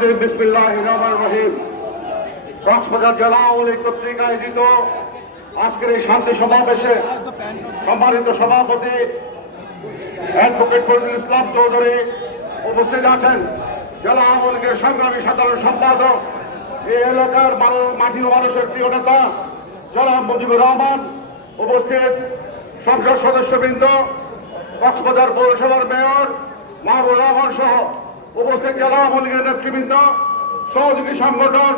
রাজিম বিসমিল্লাহ রহমান রহিম। কক্সবাজার জেলা আওয়ামী লীগ কর্তৃক আজকের এই শান্তি সমাবেশে সম্মানিত সভাপতি অ্যাডভোকেট চৌধুরী উপস্থিত আছেন। জেলা আওয়ামী সংগ্রামী সাধারণ সম্পাদক, এই এলাকার মাটির মানুষের প্রিয় নেতা, জনাব মুজিবুর রহমান উপস্থিত। সংসদ সদস্যবৃন্দ, কক্সবাজার পৌরসভার মেয়র মাহবুব রহমান সহ উপস্থিত জেলা আওয়ামী নেতৃবৃন্দ, সহযোগী সংগঠন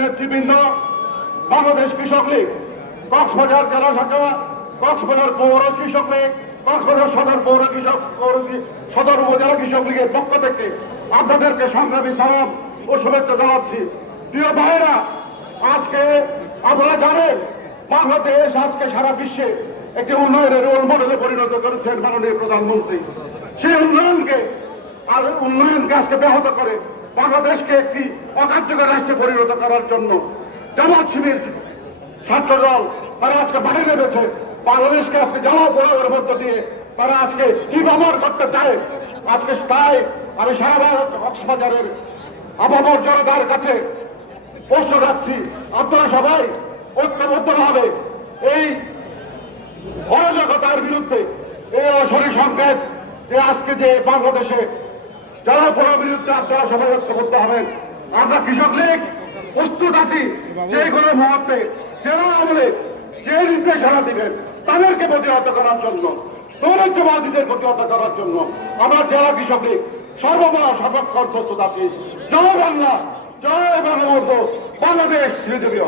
নেতৃবৃন্দ, বাংলাদেশ কৃষক লীগ, কক্সবাজার জেলা শাখা, কক্সবাজার পৌর কৃষক লীগ, কক্সবাজার সদর পৌর কৃষক সদর উপজেলা কৃষক লীগের পক্ষ থেকে আপনাদেরকে সংগ্রামী সালাম ও শুভেচ্ছা জানাচ্ছি। প্রিয় ভাইরা আজকে আপনারা জানেন, বাংলাদেশ আজকে সারা বিশ্বে একটি উন্নয়নের রোল মডেলে পরিণত করেছেন মাননীয় প্রধানমন্ত্রী। সেই উন্নয়নকে আর উন্নয়ন আজকে ব্যাহত করে বাংলাদেশকে একটি অকার্যকর রাষ্ট্রে পরিণত করার জন্য জামাত শিবির ছাত্র দল, তারা আজকে বাড়ি নেমেছে বাংলাদেশকে আজকে জ্বালা পোড়ানোর মধ্য দিয়ে তারা আজকে কি ব্যবহার করতে চায়। আজকে তাই আমি সারা ভারত কক্সবাজারের আবহাওয়ার জনতার কাছে প্রশ্ন রাখছি, আপনারা সবাই ঐক্যবদ্ধভাবে এই অরাজকতার বিরুদ্ধে, এই অশরী সংকেত যে আজকে যে বাংলাদেশে যারা কোনো বিরুদ্ধে আপনারা সবাই করতে হবেন। আমরা কৃষক লীগ, প্রস্তুত আছি, যে কোনো মুহূর্তে যারা আমলে যে নির্দেশনা দিবেন, তাদেরকে প্রতিহত করার জন্য সৌরাজ্যবাদীদের প্রতিহত করার জন্য আমার জেলা কৃষক লীগ সর্বদা সর্বক্ষণ প্রস্তুত আছি। জয় বাংলা, জয় বঙ্গবন্ধু বাংলাদেশ শ্রীদেবী